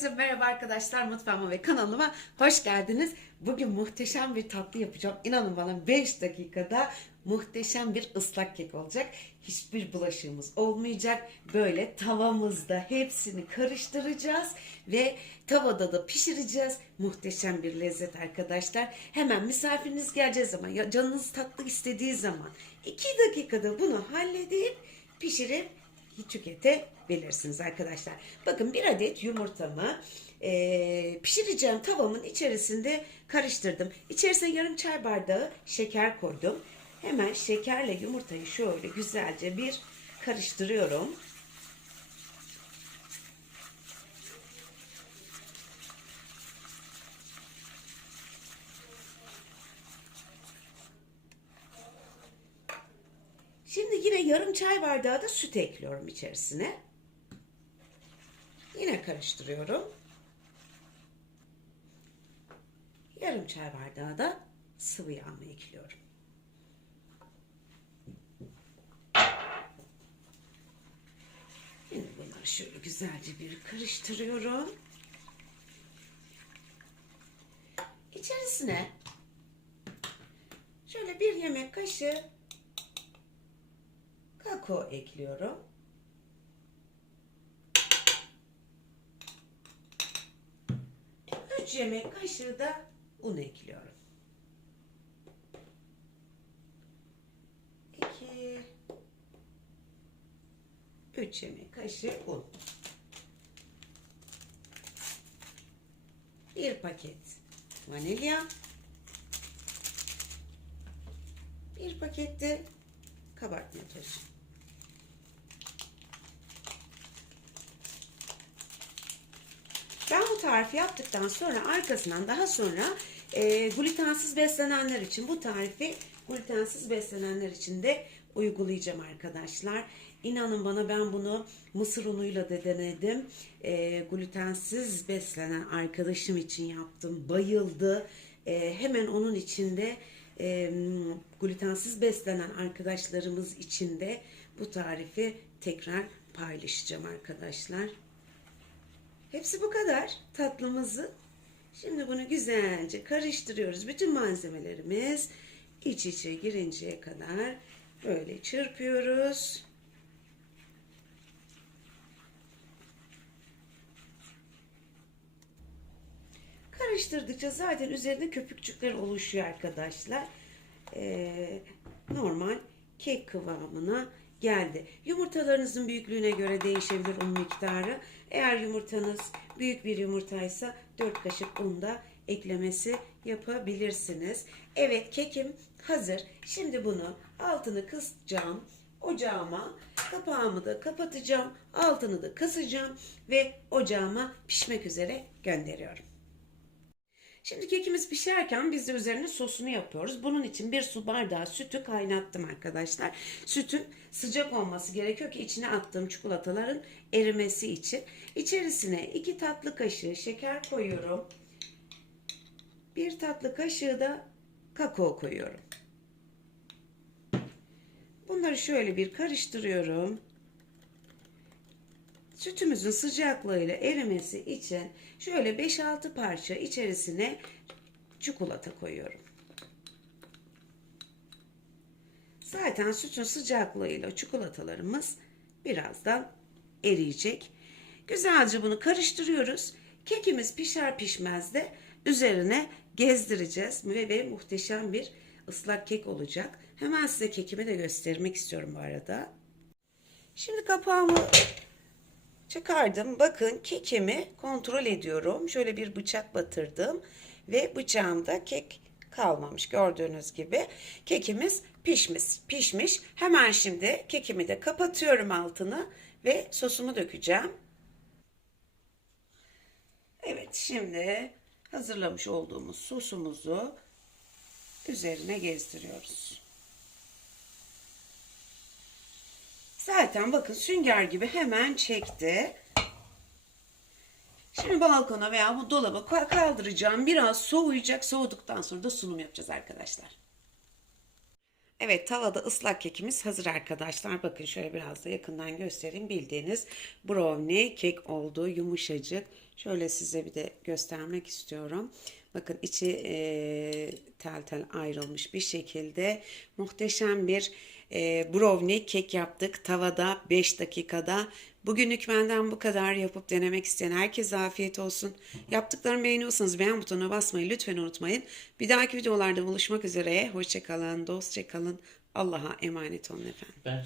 Herkese merhaba arkadaşlar mutfağıma ve kanalıma hoş geldiniz. Bugün muhteşem bir tatlı yapacağım. İnanın bana 5 dakikada muhteşem bir ıslak kek olacak. Hiçbir bulaşığımız olmayacak. Böyle tavamızda hepsini karıştıracağız ve tavada da pişireceğiz. Muhteşem bir lezzet arkadaşlar. Hemen misafiriniz geleceği zaman canınız tatlı istediği zaman 2 dakikada bunu halledip pişirip tüketebilirsiniz arkadaşlar. Bakın bir adet yumurtamı eee, pişireceğim tavamın içerisinde karıştırdım. İçerisine yarım çay bardağı şeker koydum. Hemen şekerle yumurtayı şöyle güzelce bir karıştırıyorum. Şimdi yine yarım çay bardağı da süt ekliyorum içerisine. Yine karıştırıyorum. Yarım çay bardağı da sıvı yağımı ekliyorum. Şimdi bunları şöyle güzelce bir karıştırıyorum. İçerisine şöyle bir yemek kaşığı kakao ekliyorum. Üç yemek kaşığı da un ekliyorum. İki, üç yemek kaşığı un. Bir paket vanilya. Bir paket de kabartma tozu. Ben bu tarifi yaptıktan sonra arkasından daha sonra e, glutensiz beslenenler için bu tarifi glutensiz beslenenler için de uygulayacağım arkadaşlar. İnanın bana ben bunu mısır unuyla da denedim. E, glutensiz beslenen arkadaşım için yaptım. Bayıldı. E, hemen onun içinde e, glutensiz beslenen arkadaşlarımız için de bu tarifi tekrar paylaşacağım arkadaşlar. Hepsi bu kadar tatlımızı. Şimdi bunu güzelce karıştırıyoruz. Bütün malzemelerimiz iç içe girinceye kadar böyle çırpıyoruz. Karıştırdıkça zaten üzerinde köpükçükler oluşuyor arkadaşlar. Ee, normal kek kıvamına geldi. Yumurtalarınızın büyüklüğüne göre değişebilir un miktarı. Eğer yumurtanız büyük bir yumurtaysa 4 kaşık un da eklemesi yapabilirsiniz. Evet kekim hazır. Şimdi bunu altını kısacağım. Ocağıma kapağımı da kapatacağım. Altını da kısacağım ve ocağıma pişmek üzere gönderiyorum. Şimdi kekimiz pişerken biz de üzerine sosunu yapıyoruz. Bunun için bir su bardağı sütü kaynattım arkadaşlar. Sütün sıcak olması gerekiyor ki içine attığım çikolataların erimesi için. İçerisine 2 tatlı kaşığı şeker koyuyorum. 1 tatlı kaşığı da kakao koyuyorum. Bunları şöyle bir karıştırıyorum. Sütümüzün sıcaklığıyla erimesi için şöyle 5-6 parça içerisine çikolata koyuyorum. Zaten sütün sıcaklığıyla çikolatalarımız birazdan eriyecek. Güzelce bunu karıştırıyoruz. Kekimiz pişer pişmez de üzerine gezdireceğiz ve, muhteşem bir ıslak kek olacak. Hemen size kekimi de göstermek istiyorum bu arada. Şimdi kapağımı Çıkardım. Bakın kekimi kontrol ediyorum. Şöyle bir bıçak batırdım ve bıçağımda kek kalmamış gördüğünüz gibi. Kekimiz pişmiş. Pişmiş. Hemen şimdi kekimi de kapatıyorum altını ve sosumu dökeceğim. Evet şimdi hazırlamış olduğumuz sosumuzu üzerine gezdiriyoruz. Zaten bakın sünger gibi hemen çekti. Şimdi balkona veya bu dolaba kaldıracağım. Biraz soğuyacak. Soğuduktan sonra da sunum yapacağız arkadaşlar. Evet tavada ıslak kekimiz hazır arkadaşlar. Bakın şöyle biraz da yakından göstereyim. Bildiğiniz brownie kek oldu. Yumuşacık. Şöyle size bir de göstermek istiyorum. Bakın içi eee, tel tel ayrılmış bir şekilde muhteşem bir eee, brownie kek yaptık. Tavada 5 dakikada. Bugünlük benden bu kadar yapıp denemek isteyen herkese afiyet olsun. Yaptıklarımı beğeniyorsanız beğen butonuna basmayı lütfen unutmayın. Bir dahaki videolarda buluşmak üzere. Hoşçakalın, dostça kalın. Allah'a emanet olun efendim. Ben